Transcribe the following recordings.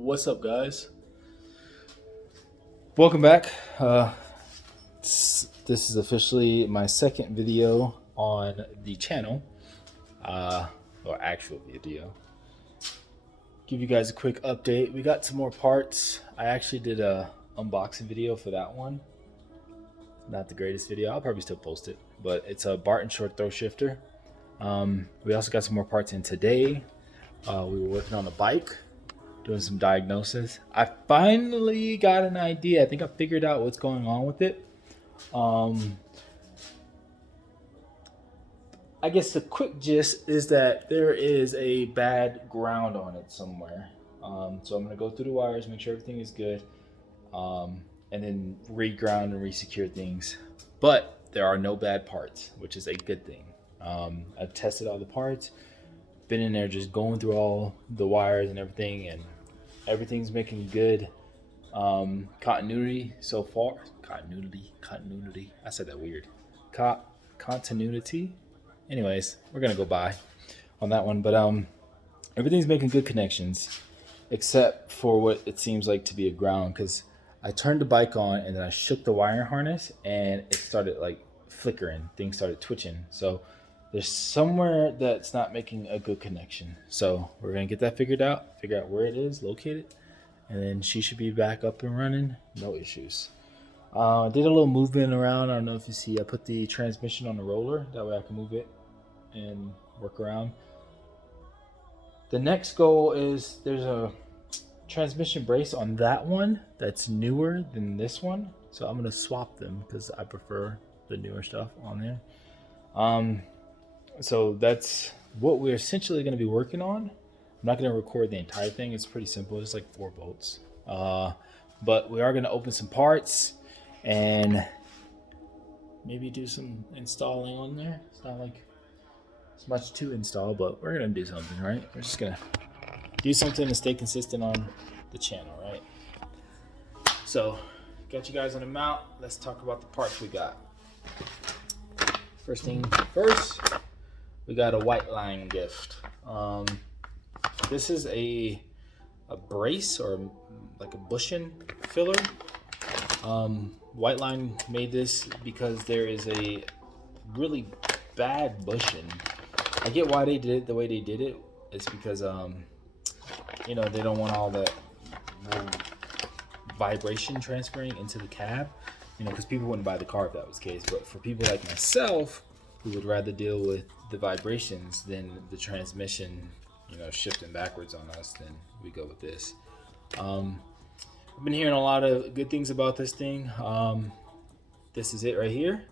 What's up, guys? Welcome back. This is officially my second video on the channel, or actual video. Give you guys a quick update. We got some more parts. I actually did a unboxing video for that one. Not the greatest video. I'll probably still post it, but it's a Barton short throw shifter. We also got some more parts in today. We were working on a bike, doing some diagnosis. I finally got an idea. I think I figured out what's going on with it. I guess the quick gist is that there is a bad ground on it somewhere. So I'm going to go through the wires, make sure everything is good, and then re-ground and re-secure things. But there are no bad parts, which is a good thing. I've tested all the parts, been in there just going through all the wires and everything, and everything's making good continuity so far. Continuity. I said that weird. Continuity. Anyways, we're gonna go by on that one, but everything's making good connections, except for what it seems like to be a ground, because I turned the bike on and then I shook the wire harness and it started like flickering. Things started twitching. So there's somewhere that's not making a good connection. So we're gonna get that figured out, figure out where it is located, and then she should be back up and running, no issues. I did a little movement around. I don't know if you see, I put the transmission on the roller, that way I can move it and work around. The next goal is there's a transmission brace on that one that's newer than this one, so I'm gonna swap them because I prefer the newer stuff on there. So that's what we're essentially going to be working on. I'm not going to record the entire thing. It's pretty simple. It's like 4 bolts. But we are going to open some parts and maybe do some installing on there. It's not like it's much to install, but we're going to do something, right? We're just going to do something to stay consistent on the channel, right? So, got you guys on the mount. Let's talk about the parts we got. First thing first, we got a white line gift. This is a brace or like a bushing filler. White line made this because there is a really bad bushing. I get why they did it the way they did it. It's because they don't want all that vibration transferring into the cab. Because people wouldn't buy the car if that was the case. But for people like myself, who would rather deal with the vibrations than the transmission, shifting backwards on us, then we go with this. I've been hearing a lot of good things about this thing. This is it right here.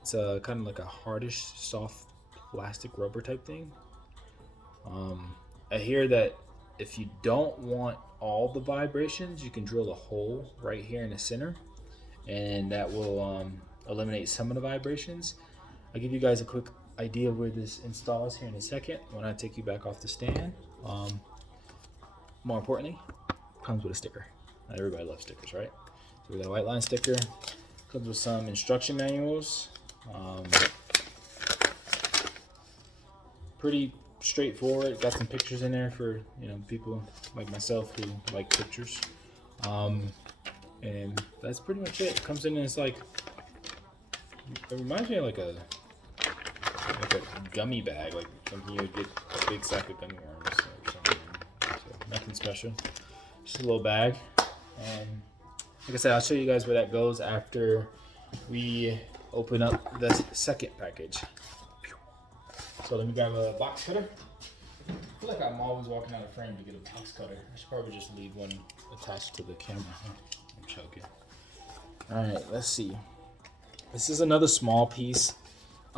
It's kind of like a hardish, soft plastic rubber type thing. I hear that if you don't want all the vibrations, you can drill a hole right here in the center, and that will eliminate some of the vibrations. I'll give you guys a quick idea of where this installs here in a second when I take you back off the stand. More importantly, comes with a sticker. Not everybody loves stickers, right? So we got a white line sticker. Comes with some instruction manuals. Pretty straightforward. Got some pictures in there for people like myself who like pictures. And that's pretty much it. It comes in and it's like, it reminds me of like a gummy bag, like something you would get a big sack of gummy worms or something. So nothing special, just a little bag. And like I said, I'll show you guys where that goes after we open up the second package. So let me grab a box cutter. I feel like I'm always walking out of frame to get a box cutter. I should probably just leave one attached to the camera. I'm choking. Alright, let's see. This is another small piece.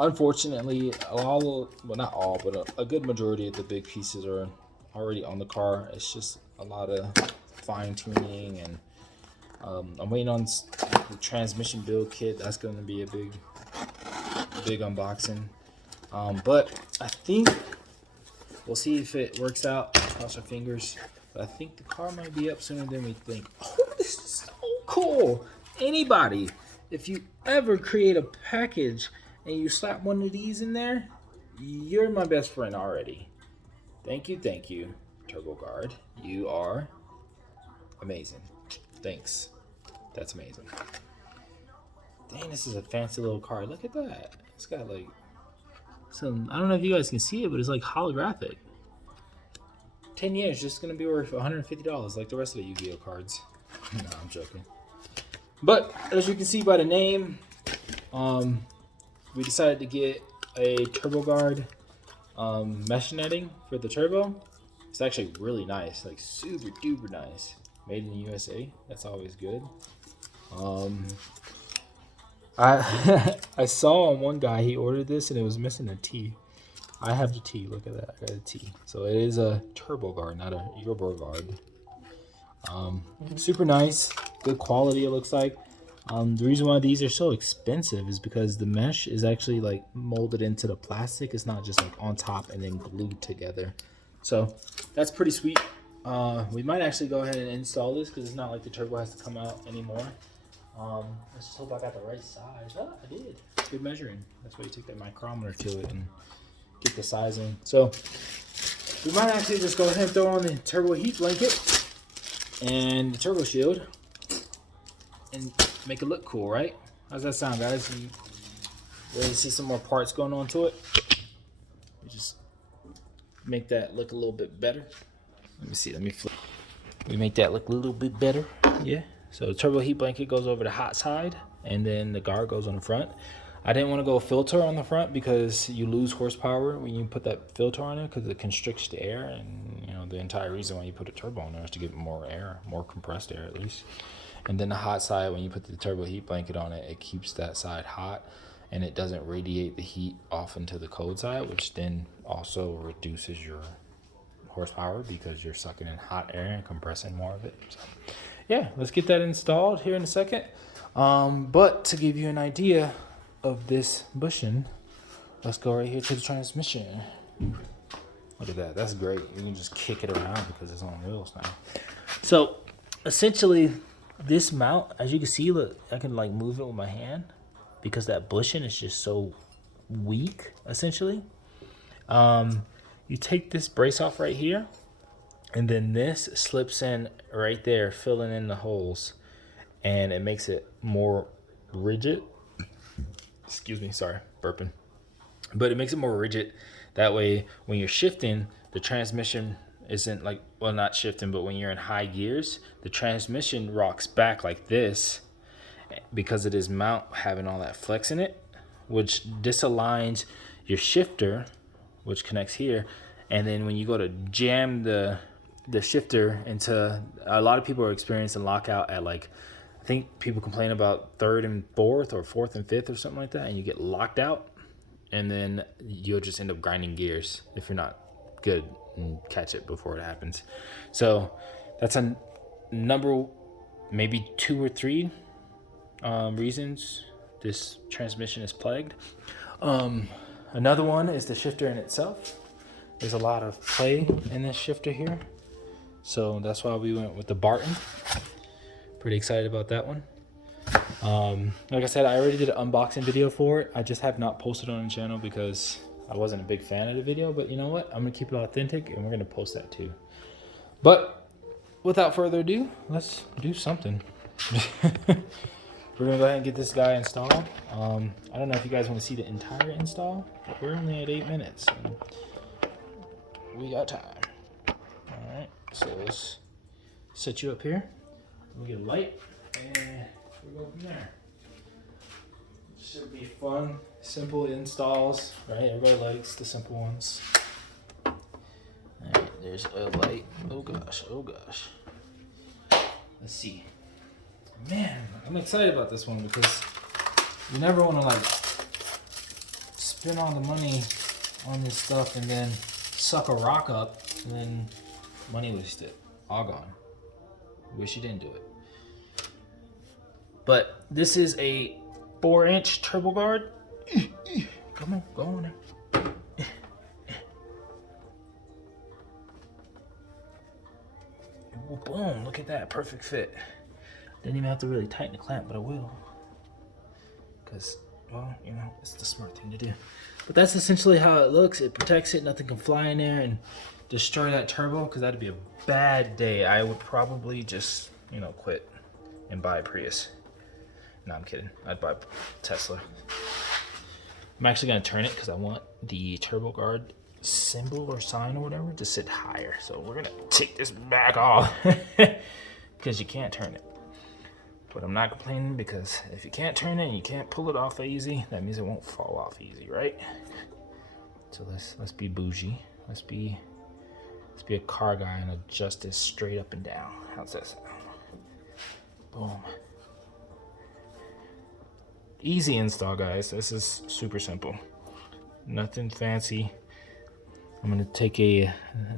Unfortunately, not all, but a good majority of the big pieces are already on the car. It's just a lot of fine tuning, and I'm waiting on the transmission build kit. That's going to be a big unboxing. But I think we'll see if it works out. Cross our fingers. But I think the car might be up sooner than we think. Oh, this is so cool. Anybody, if you ever create a package and you slap one of these in there, you're my best friend already. Thank you, Turboguard. You are Amazing. Thanks. That's amazing. Dang, this is a fancy little car. Look at that. It's got like some, I don't know if you guys can see it, but it's like holographic. 10 years, just gonna be worth $150 like the rest of the Yu-Gi-Oh cards. No, I'm joking. But as you can see by the name, we decided to get a Turboguard mesh netting for the turbo. It's actually really nice, like super duper nice. Made in the USA. That's always good. I saw on one guy, he ordered this and it was missing a T. I have the T. Look at that. I got a T. So it is a Turboguard, not a Turboguard. Super nice. Good quality, it looks like. The reason why these are so expensive is because the mesh is actually like molded into the plastic. It's not just like on top and then glued together. So that's pretty sweet. We might actually go ahead and install this because it's not like the turbo has to come out anymore. Let's just hope I got the right size. Oh, I did. Good measuring. That's why you take that micrometer to it and get the sizing. So we might actually just go ahead and throw on the turbo heat blanket and the turbo shield and make it look cool, right? How's that sound, guys? You ready to see some more parts going on to it? We just make that look a little bit better. Let me see. Let me flip. We make that look a little bit better. Yeah. So the turbo heat blanket goes over the hot side, and then the guard goes on the front. I didn't want to go filter on the front because you lose horsepower when you put that filter on it because it constricts the air, and you know the entire reason why you put a turbo on there is to get more air, more compressed air at least. And then the hot side, when you put the turbo heat blanket on it, it keeps that side hot, and it doesn't radiate the heat off into the cold side, which then also reduces your horsepower because you're sucking in hot air and compressing more of it. So yeah, let's get that installed here in a second. But to give you an idea of this bushing, let's go right here to the transmission. Look at that. That's great. You can just kick it around because it's on wheels now. So essentially this mount, as you can see, look, I can like move it with my hand because that bushing is just so weak essentially. You take this brace off right here, and then this slips in right there, filling in the holes, and it makes it more rigid. Excuse me, sorry, burping. But it makes it more rigid. That way, when you're shifting, the transmission isn't like, well, not shifting, but when you're in high gears, the transmission rocks back like this because it is mount having all that flex in it, which disaligns your shifter, which connects here. And then when you go to jam the shifter into, a lot of people are experiencing lockout at like, I think people complain about 3rd and 4th or 4th and 5th or something like that, and you get locked out, and then you'll just end up grinding gears if you're not good and catch it before it happens. So that's a number, maybe 2 or 3 reasons this transmission is plagued. Another one is the shifter in itself. There's a lot of play in this shifter here, so that's why we went with the Barton. Pretty excited about that one. Like I said, I already did an unboxing video for it. I just have not posted on the channel because I wasn't a big fan of the video, but you know what? I'm gonna keep it authentic and we're gonna post that too. But without further ado, let's do something. We're gonna go ahead and get this guy installed. I don't know if you guys want to see the entire install, but we're only at 8 minutes. And we got time. All right, so let's set you up here. We get a light, and we go from there. Should be fun, simple installs, right? Everybody likes the simple ones. All right, there's a light. Oh gosh, oh gosh. Let's see. Man, I'm excited about this one because you never want to like spend all the money on this stuff and then suck a rock up and then money wasted, all gone. Wish you didn't do it. But this is a 4-inch Turboguard. Come on, go on there. Oh, boom, look at that, perfect fit. Didn't even have to really tighten the clamp, but I will. Because, well, you know, it's the smart thing to do. But that's essentially how it looks. It protects it, nothing can fly in there and destroy that turbo, because that'd be a bad day. I would probably just you know, quit and buy a Prius. No, I'm kidding. I'd buy Tesla. I'm actually gonna turn it because I want the Turboguard symbol or sign or whatever to sit higher. So we're gonna take this back off because you can't turn it. But I'm not complaining because if you can't turn it and you can't pull it off easy, that means it won't fall off easy, right? So let's be bougie. Let's be a car guy and adjust this straight up and down. How's that sound? Boom. Easy install, guys. This is super simple. Nothing fancy. I'm gonna take I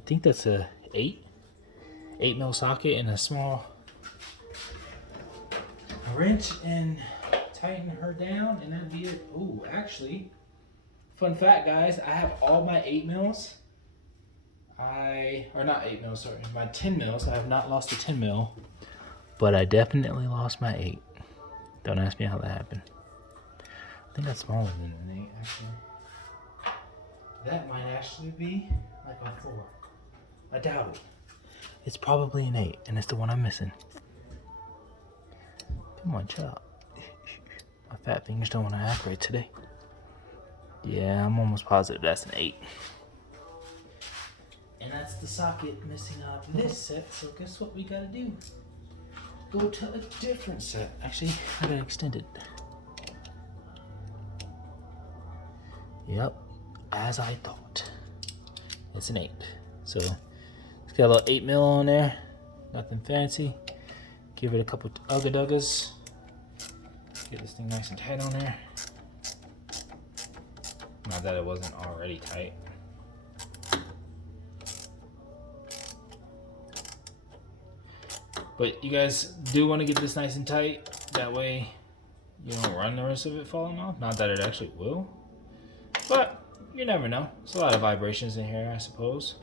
think that's a 8 mil socket and a small wrench and tighten her down, and that'd be it. Ooh, actually, fun fact, guys, I have all my 8 mils. Or not 8 mils, sorry, my 10 mils. I have not lost a 10 mil, but I definitely lost my 8. Don't ask me how that happened. I think that's smaller than an 8, actually. That might actually be like a 4. I doubt it. It's probably an 8, and it's the one I'm missing. Come on, chop. My fat fingers don't want to act right today. Yeah, I'm almost positive that's an 8. And that's the socket missing out of this set, so guess what we gotta do? Go to a different set. Actually, I gotta extend it. Yep, as I thought. It's an 8. So it's got a little 8 mil on there. Nothing fancy. Give it a couple ugga duggas. Get this thing nice and tight on there. Not that it wasn't already tight. But you guys do want to get this nice and tight. That way you don't run the rest of it falling off. Not that it actually will. But you never know. There's a lot of vibrations in here, I suppose.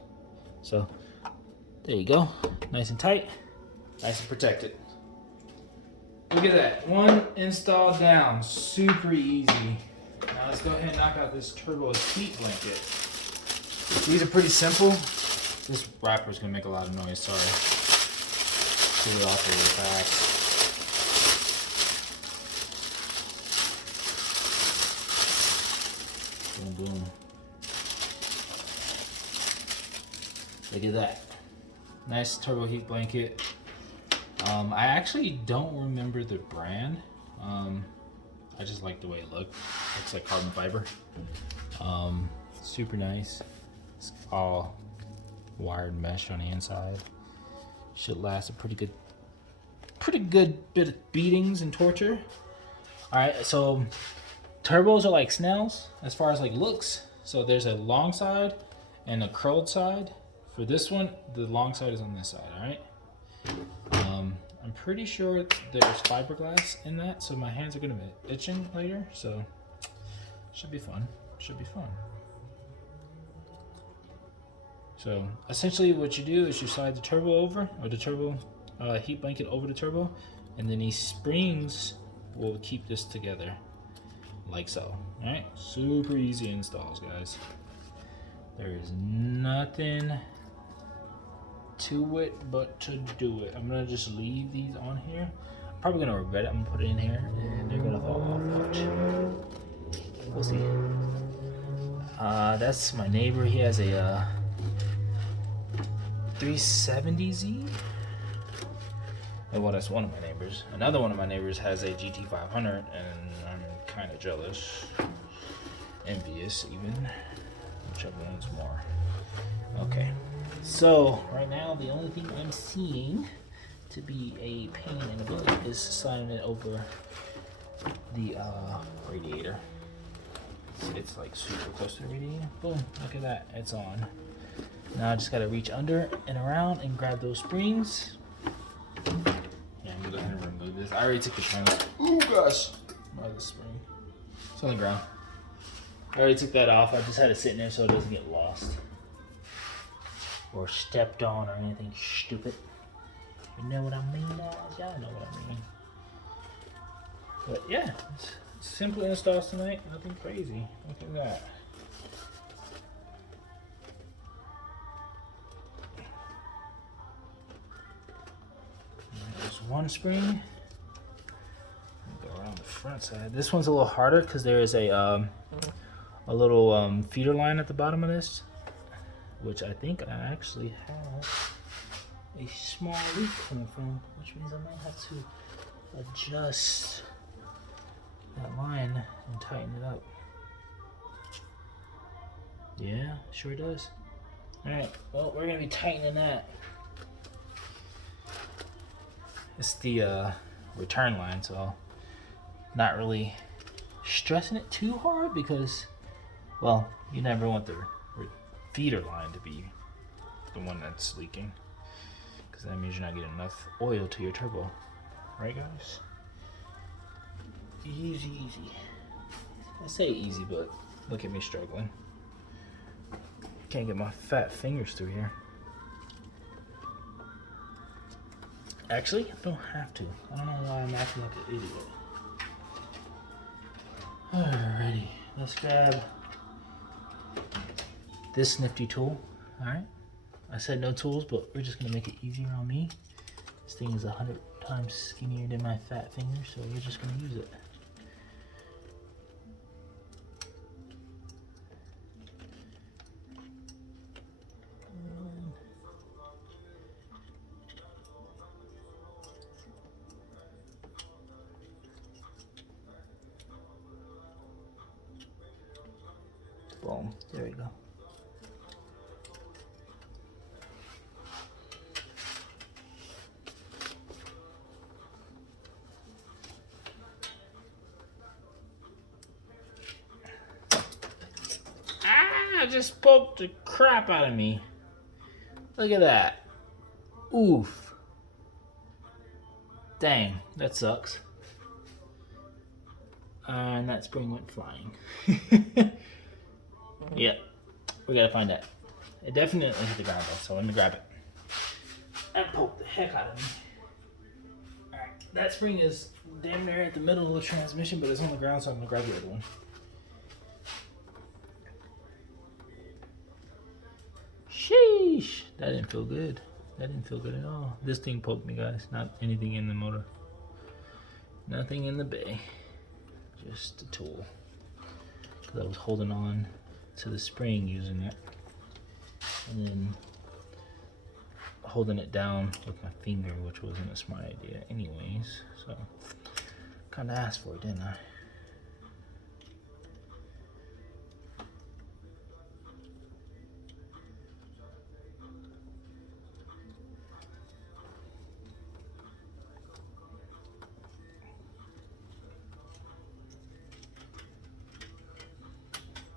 So there you go. Nice and tight. Nice and protected. Look at that. One install down. Super easy. Now let's go ahead and knock out this turbo heat blanket. These are pretty simple. This wrapper's gonna make a lot of noise, sorry. Pull it off really fast. Boom, boom. Look at that. Nice turbo heat blanket. I actually don't remember the brand. I just like the way it looks. Looks like carbon fiber. Super nice. It's all wired mesh on the inside. Should last a pretty good bit of beatings and torture. All right, so turbos are like Snells as far as like looks. So there's a long side and a curled side. For this one, the long side is on this side. All right. I'm pretty sure there's fiberglass in that, so my hands are gonna be itching later. So should be fun. Should be fun. So essentially what you do is you slide the turbo over, or the turbo heat blanket over the turbo, and then these springs will keep this together like so. All right, super easy installs, guys. There is nothing to it but to do it. I'm gonna just leave these on here. I'm probably gonna regret it. I'm gonna put it in here and they're gonna fall off. Watch. We'll see. That's my neighbor. He has a 370Z. Well, that's one of my neighbors. Another one of my neighbors has a GT500, and I'm kind of jealous, envious even. Whichever one's more. Okay. So right now, the only thing I'm seeing to be a pain in the butt is sliding it over the radiator. It's like super close to the radiator. Boom! Look at that. It's on. Now I just gotta reach under and around and grab those springs. Yeah, I'm gonna go ahead and remove this. I already took the panels. Oh gosh! By the spring. It's on the ground. I already took that off. I just had it sitting there so it doesn't get lost or stepped on or anything stupid. You know what I mean, guys? Y'all know what I mean. But yeah, it's simple installs tonight. Nothing crazy. Look at that. This There's one spring. Go around the front side. This one's a little harder because there is a little feeder line at the bottom of this, which I think I actually have a small leak coming from, which means I might have to adjust that line and tighten it up. Yeah, sure does. Alright, well, we're gonna be tightening that. It's the return line, so not really stressing it too hard because, well, you never want the feeder line to be the one that's leaking, because that means you're not getting enough oil to your turbo. Right, guys? Easy, easy. I say easy, but look at me struggling. Can't get my fat fingers through here. Actually, I don't have to. I don't know why I'm acting like an idiot. Alrighty, let's grab this nifty tool. Alright, I said no tools, but we're just gonna make it easier on me. This thing is 100 times skinnier than my fat fingers, so we're just gonna use it. Boom, there we go. Ah, just poked the crap out of me. Look at that. Oof. Dang, that sucks. And that spring went flying. Yeah, we gotta find that. It definitely hit the ground though, so let me grab it. And poke the heck out of me. Alright, that spring is damn near at the middle of the transmission, but it's on the ground, so I'm gonna grab the other one. Sheesh, that didn't feel good. That didn't feel good at all. This thing poked me, guys, not anything in the motor. Nothing in the bay. Just a tool. Because I was holding on to the spring using it, and then holding it down with my finger, which wasn't a smart idea anyways, so kind of asked for it, didn't I?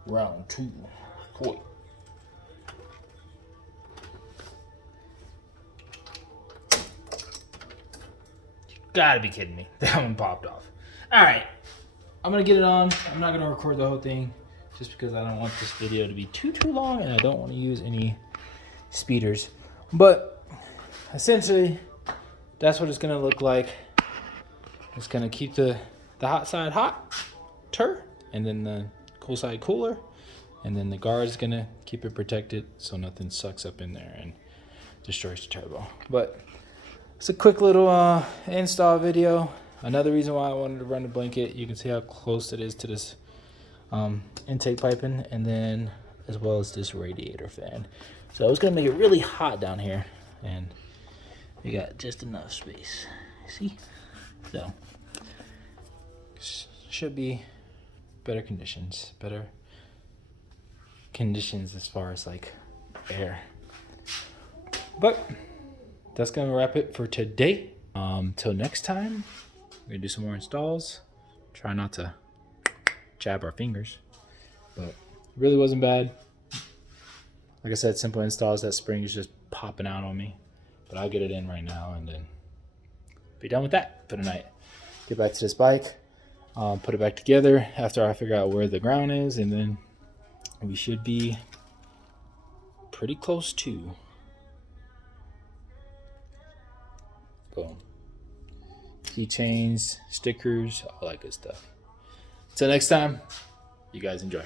Round 2, point. You gotta be kidding me. That one popped off. Alright, I'm gonna get it on. I'm not gonna record the whole thing just because I don't want this video to be too long, and I don't want to use any speeders. But essentially, that's what it's gonna look like. It's gonna keep the hot side hot, and then the cool side cooler, and then the guard is gonna keep it protected so nothing sucks up in there and destroys the turbo. But it's a quick little install video. Another reason why I wanted to run the blanket, you can see how close it is to this intake piping, and then as well as this radiator fan. So I was gonna make it really hot down here, and we got just enough space. See? So should be better conditions as far as like air. But that's gonna wrap it for today. Till next time, we're gonna do some more installs. Try not to jab our fingers, but it really wasn't bad. Like I said, simple installs. That spring is just popping out on me, but I'll get it in right now and then be done with that for tonight. Get back to this bike, put it back together after I figure out where the ground is, and then we should be pretty close to. Boom. Keychains, stickers, all that good stuff. Till next time, you guys enjoy.